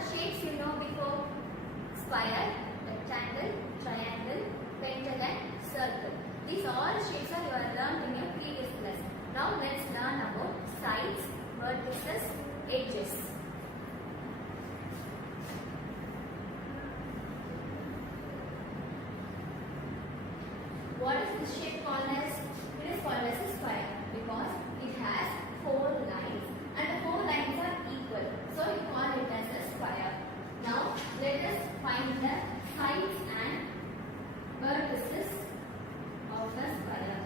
the shapes you know before? Square, rectangle, triangle, pentagon, circle. These all shapes are you have learned in your previous class. Now let's learn about sides, vertices, edges. What is this shape called as? It is called as a square because it has 4 lines and the 4 lines are equal. So we call it as a square. Now let us find the sides and vertices of the square.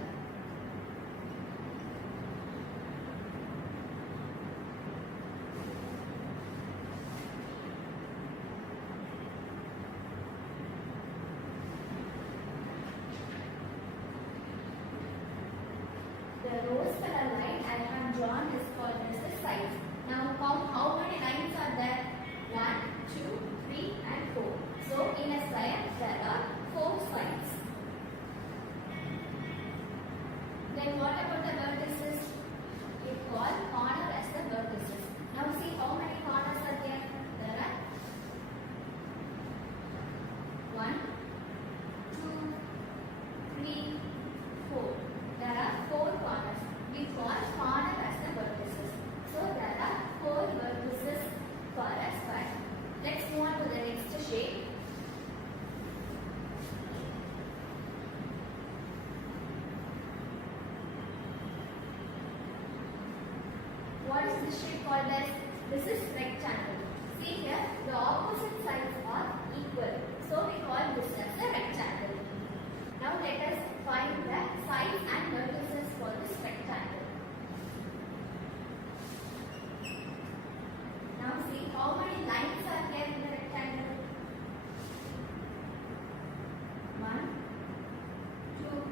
The rose color line I have drawn is called as the sides. Now count how many lines are there? 1, 2, 3 and 4. So in a square there are 4 sides. Then what about the vertices? We call corner as the vertices. Now see how many corners are there? There are 1, 2, 3, 4. There are 4 corners. We call corner as the vertices. So there are 4 vertices for a square. Let's move on to the next shape. What is this shape called as? This is rectangle. See here, the opposite sides are equal. So we call this as a rectangle. Now let us find the sides and vertices for this rectangle. Now see how many lines are there in the rectangle? 1, 2,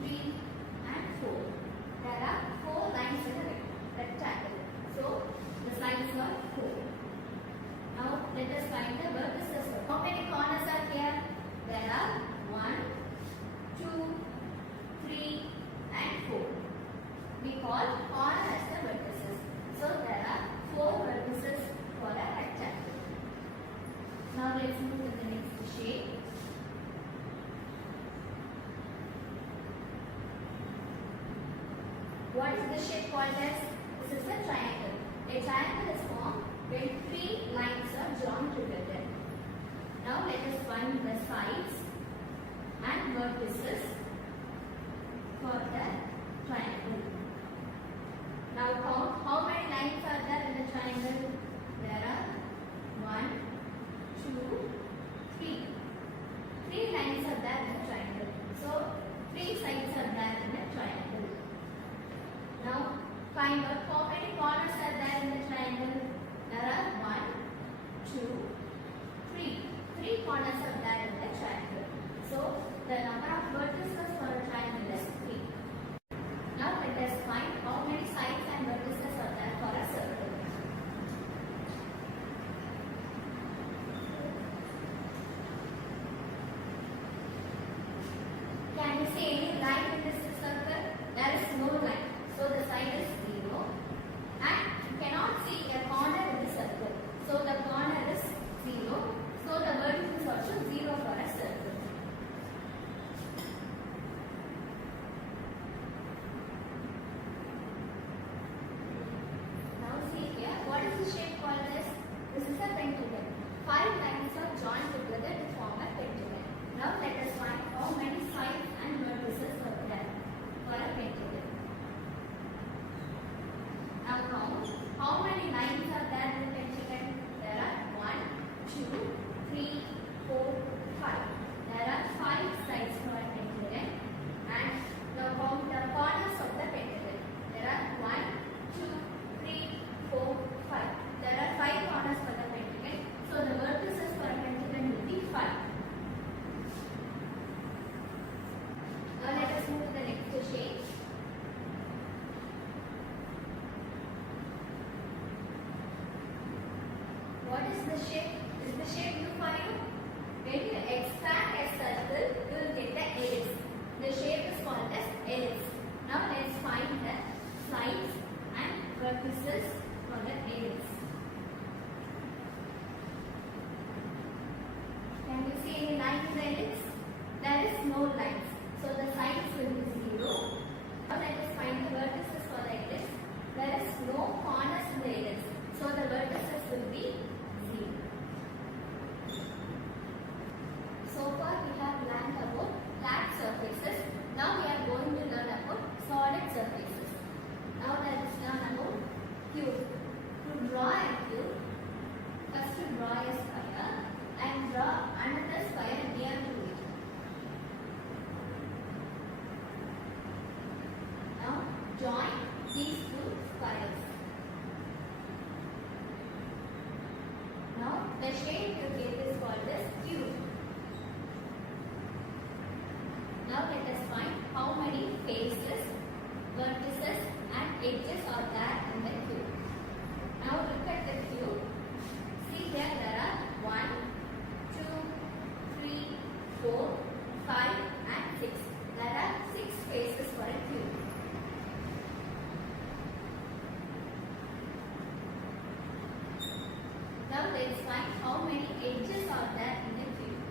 3 and 4. There are 4 lines in the rectangle. So the sides are 4. Now let us find the vertices. How many corners are here? There are 1, 2, 3 and 4. We call corner as the vertices. So there are 4 vertices for a rectangle. Now let's move to the next shape. What is this shape called as? This is a triangle. A triangle is formed when 3 lines are drawn together. Now let us find the sides and vertices for the triangle. Now count how many lines are there in the triangle? There are 1, 2, 3. 3 lines are there in the triangle. So 3 sides are there in the triangle. Now find out how many corners are there in the triangle. There are 1, 2, 3. 3 corners are there in the triangle. So the number of vertices for a triangle is 3. Now let us find how many sides and vertices are there for a circle. Can you see any line in this circle? There is no line. So the side is 0. And you cannot see a corner in the circle. So the corner is 0. So the vertex is also 0 for a circle. Now see here, what is the shape called as? This is a pentagon. 5 lines are joined together to form a pentagon. Now let us find how many sides and vertices are there for a pentagon. Now count how many lines are there in the pentagon? There are 1, 2, 3, 4, 5. There are 5 sides for a pentagon. And now count the corners of the pentagon. There are 1, 2, 3, 4, 5. There are 5 corners for the pentagon. So the vertices for a pentagon will be 5. Now let us move to the next shape. What is the shape? Is the shape new for you? When you expand a circle, you will get the ellipse. The shape is called as ellipse. Now let's find the sides and vertices for the ellipse. Now let us find how many faces, vertices and edges are there in the cube. Now look at the cube. See here there are 1, 2, 3, 4, 5 and 6. There are 6 faces for a cube. Now let's find how many edges are there in the cube.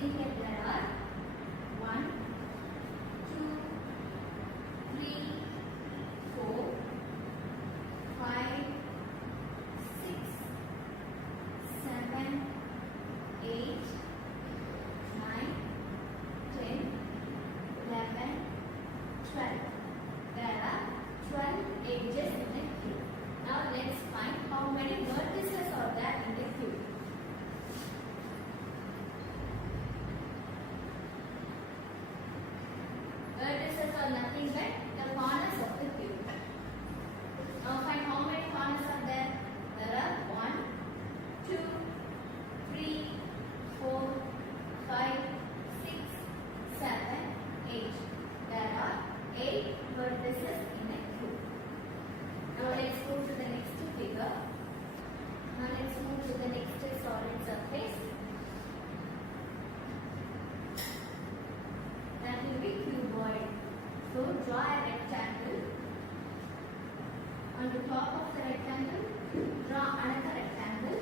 See here there are 1, 2, 3, 4, 5, 6, 7, 8, 9, 10, 11, 12. There are 12 edges in the cube. Now let's find how many vertices are there in the cube. Vertices are nothing but the corners of the cube. Now find how many corners are there. There are 1, 2, 3, 4, 5, 6, 7, 8. There are 8 vertices in a cube. Now let's go to the next figure. Now let's move to the next solid surface. That will be cuboid. So draw a rectangle. On the top of the rectangle, draw another rectangle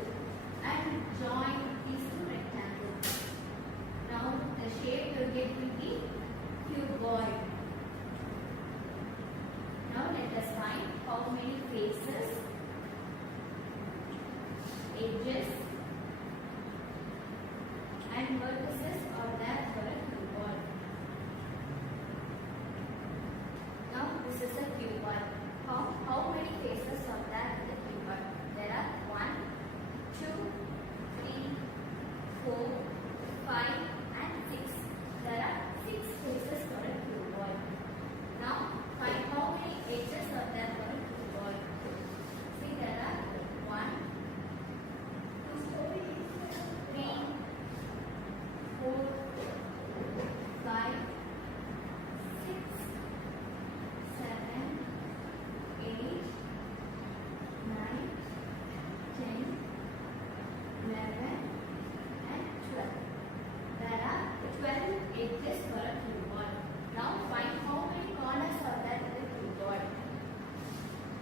and join these two rectangles. Now the shape you get will be cuboid. Now let us find how many faces, edges and vertices are there for a cuboid. Now this is a cuboid. How many faces are there in the cuboid? There are 1, 2, 3, 4, 5 and 6. There are 6 faces for a cuboid. Now find how many edges are there for a cuboid. See there are 1, 2, 3, 4, 5, 6, 7, 8, 9, 10, 11 and 12. There are 12 edges for a cuboid. Now find how many corners are there in the cuboid.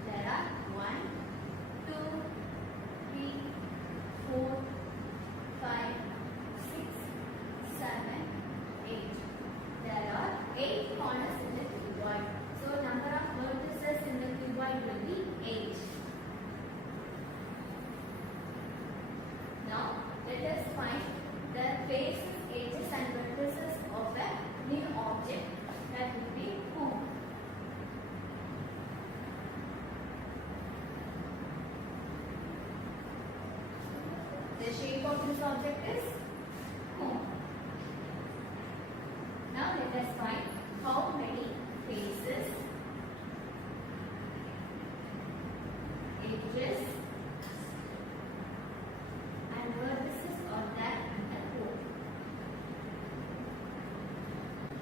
There are 1, 2, 3, 4, 5, 6, 7, 8. There are 8 corners in the cuboid. So number of vertices in the cuboid will be 8. Now let us find the faces, edges and vertices of a new object. That will be home. The shape of this object is home. Now let us find how many faces, edges and vertices are there in the home.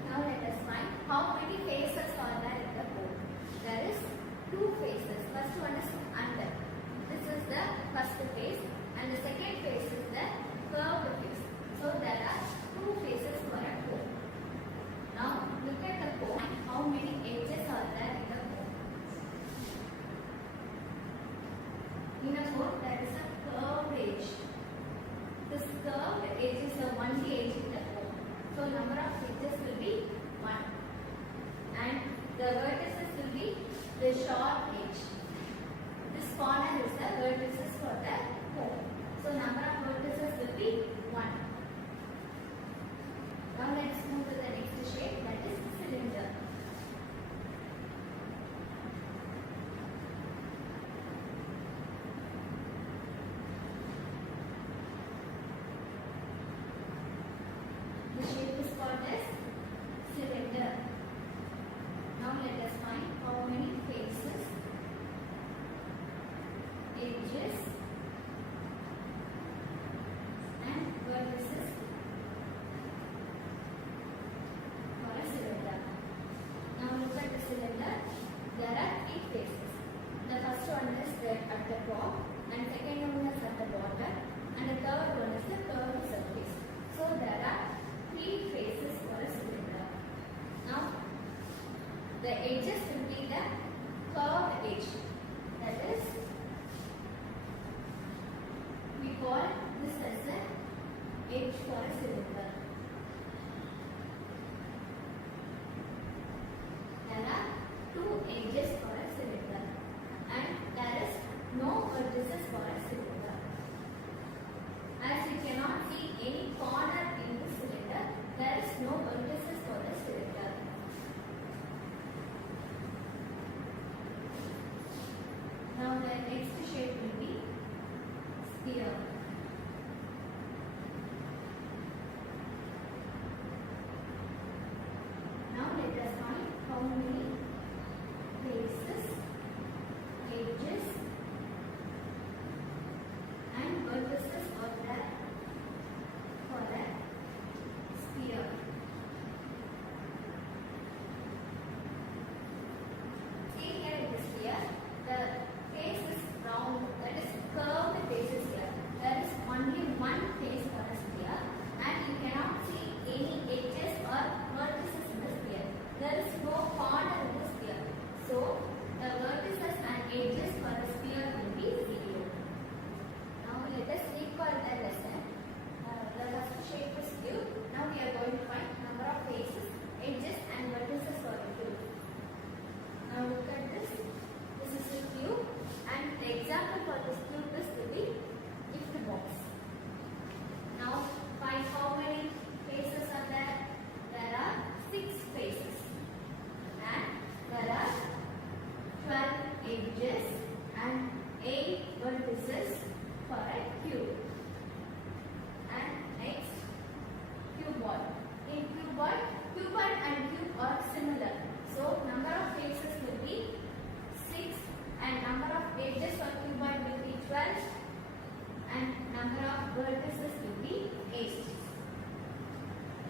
Now let us find how many faces are there in the home. There is 2 faces. First one is under. This is the first face and the second face is the curved face. So there are 2 faces for a home. Now look at the home. How many edges are there in the home? In a home there is a curved edge. This curved edge is the only edge in the home. So number of edges will be 1. And the vertices will be the short edge. This corner is the vertices for the home. So number of vertices will be 1. Now let's move to the next shape, that is cylinder. The shape is called as cylinder. Now let us find how many faces, sphere. Now let us find how many faces, edges and vertices are there for a sphere. See here in the sphere, the face is round, that is curved faces here. There is only one face for a sphere and you cannot see any edges or vertices in the sphere. There is no corner in the sphere. So, the vertices and edges for a sphere will be 0. Now, let us recall the lesson. The first shape is cube. Now, we are going to find number of faces, edges and vertices for a cube. Now, look at this. This is a cube and the example for this cube is to be gift box. Now, find how many faces are there? There are 6 faces and there are 12 edges and 8 vertices for a cube. And next, cuboid. In cuboid and cube are similar. So, number of faces will be 6 and number of edges for cuboid will be 12 and number of vertices will be 8.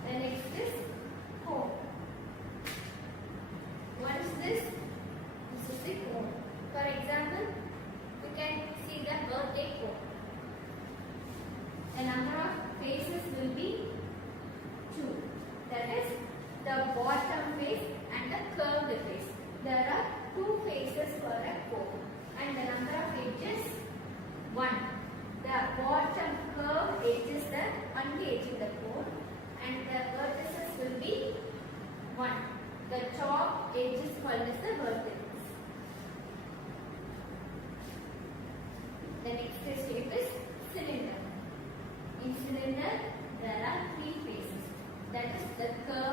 The next is cone. What is this? This is the cone. For example, you can see the birthday cone. The number of faces will be 2. That is the bottom face and the curved face. There are 2 faces for a cone. And the number of edges 1. The bottom curved edge is the only edge in the cone and the vertices will be 1. The top edge is called as the vertex. The next shape is cylinder. In cylinder there are 3 faces. That is the curved